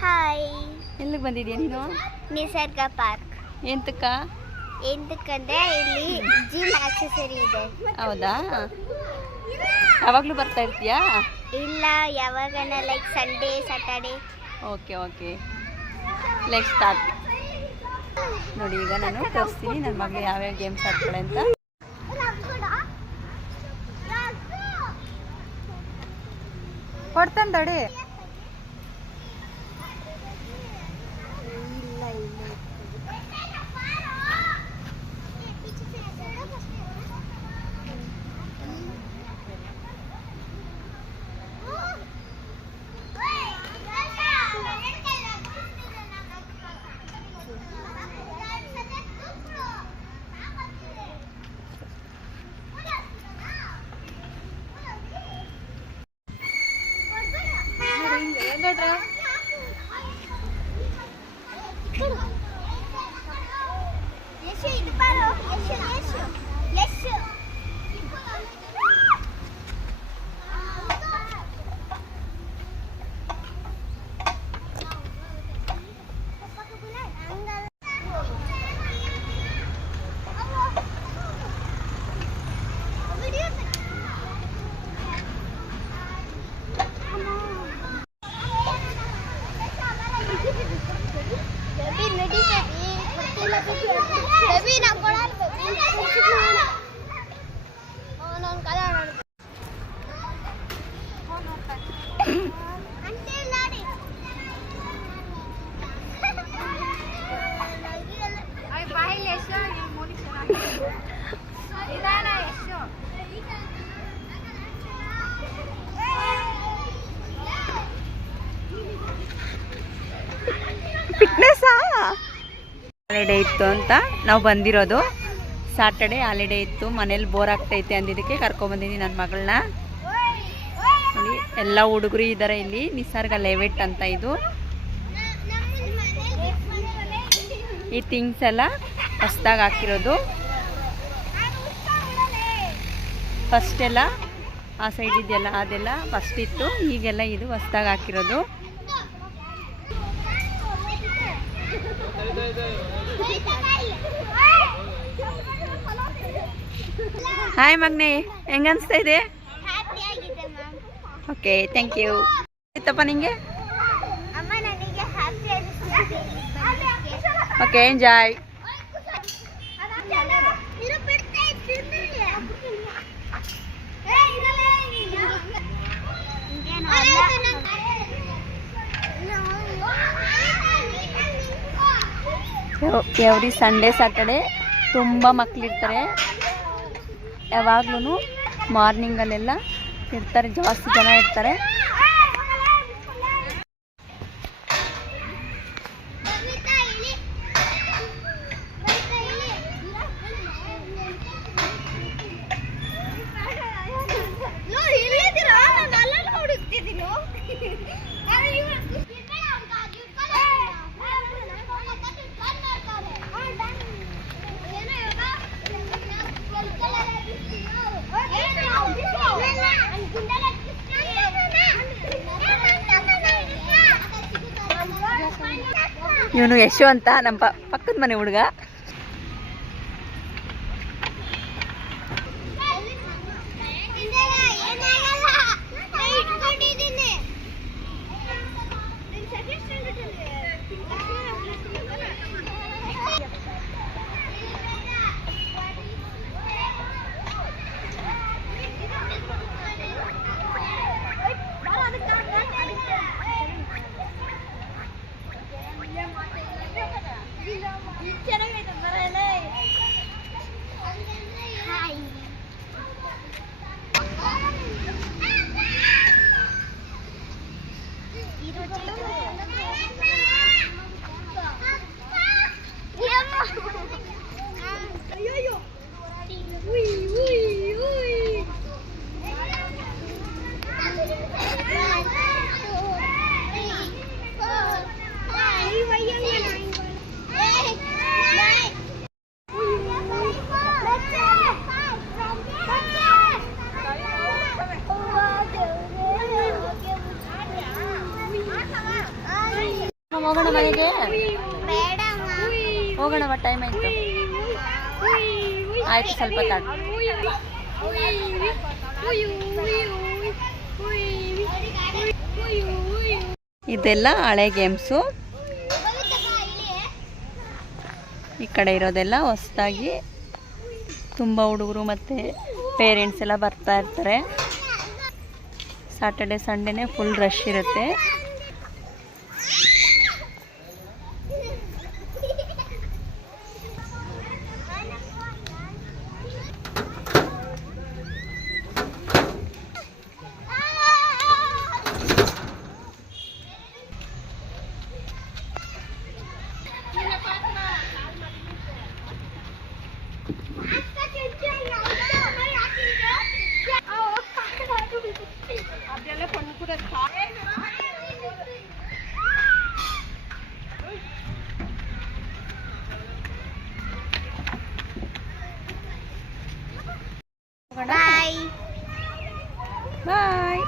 Hi. ಎಲ್ಲಿಗೆ ಬಂದಿದ್ಯಾ ನೀನು? ನಿಸರ್ಗ ಪಾರ್ಕ್. ಎಂತಕ್ಕ? ಎಂತಕ್ಕಂದ್ರೆ ಇಲ್ಲಿ ಜಿಮ್ ಆಕ್ಸೆಸರಿ ಇದೆ. ಹೌದಾ? ಯಾವಾಗಲೂ ಬರ್ತಾ ಇರ್ತೀಯಾ? ಇಲ್ಲ, ಯಾವಾಗನ like Sunday Saturday. Okay okay, let's start. ನೋಡಿ, ಈಗ ನಾನು ತೋರಿಸ್ತೀನಿ ನನ್ನ ಮಗಳು ಯಾವ್ಯಾವ ಗೇಮ್ಸ್ ಆಡ್ತಾಳೆ ಅಂತ. ಕೊಡ್ತಾನೆ ತಡಿ. ಫಿಟ್ನೆಸ್ಸಾ? ಹಾಲಿಡೇ ಇತ್ತು ಅಂತ ನಾವು ಬಂದಿರೋದು. ಸಾಟರ್ಡೆ ಹಾಲಿಡೇ ಇತ್ತು, ಮನೇಲಿ ಬೋರ್ ಆಗ್ತೈತೆ ಅಂದಿದ್ದಕ್ಕೆ ಕರ್ಕೊಂಬಂದಿದ್ದೀನಿ ನನ್ನ ಮಗಳನ್ನ. ನೋಡಿ, ಎಲ್ಲ ಹುಡುಗರು ಇದ್ದಾರೆ ಇಲ್ಲಿ. ನಿಸರ್ಗ ಲೆವೆಟ್ ಅಂತ ಇದು. ಈ ಥಿಂಗ್ಸ್ ಎಲ್ಲ ಹೊಸ್ದಾಗಿ ಹಾಕಿರೋದು. ಫಸ್ಟ್ ಎಲ್ಲ ಆ ಸೈಡ್ ಇದೆಯಲ್ಲ ಅದೆಲ್ಲ ಫಸ್ಟ್ ಇತ್ತು, ಈಗೆಲ್ಲ ಇದು ಹೊಸ್ದಾಗಿ ಹಾಕಿರೋದು. ಹಾಯ್ ಮಗ್ನೆ, ಹೆಂಗ ಅನಿಸ್ತಾ ಇದೆ? Okay, thank you. ಆಯ್ತಪ್ಪ ನಿಂಗೆ? Okay, enjoy. Every Sunday Saturday ತುಂಬ ಮಕ್ಕಳಿರ್ತಾರೆ. ಯಾವಾಗ್ಲೂ ಮಾರ್ನಿಂಗಲ್ಲೆಲ್ಲ ಇರ್ತಾರೆ, ಜಾಸ್ತಿ ಜನ ಇರ್ತಾರೆ. ಇವನು ಯಶು ಅಂತ, ನಮ್ಮ ಪಕ್ಕದ ಮನೆ ಹುಡುಗ. ಚೆನ್ನಾಗಿ ಹೋಗೋಣ ಮನೆಗೆ. ಬೇಡಮ್ಮ. ಹೋಗೋಣ ಟೈಮ್ ಆಯ್ತು. ಆಯ್ತು ಸ್ವಲ್ಪ ತಾಳು. ಇದೆಲ್ಲ ಹಳೆ ಗೇಮ್ಸು. ಈ ಕಡೆ ಇರೋದೆಲ್ಲ ಹೊಸದಾಗಿ ತುಂಬ ಹುಡುಗರು ಮತ್ತು ಪೇರೆಂಟ್ಸ್ ಎಲ್ಲ ಬರ್ತಾ ಇರ್ತಾರೆ. ಸಾಟರ್ಡೆ ಸಂಡೇನೇ ಫುಲ್ ರಶ್ ಇರುತ್ತೆ. ಬಾಯ್. ಬಾಯ್.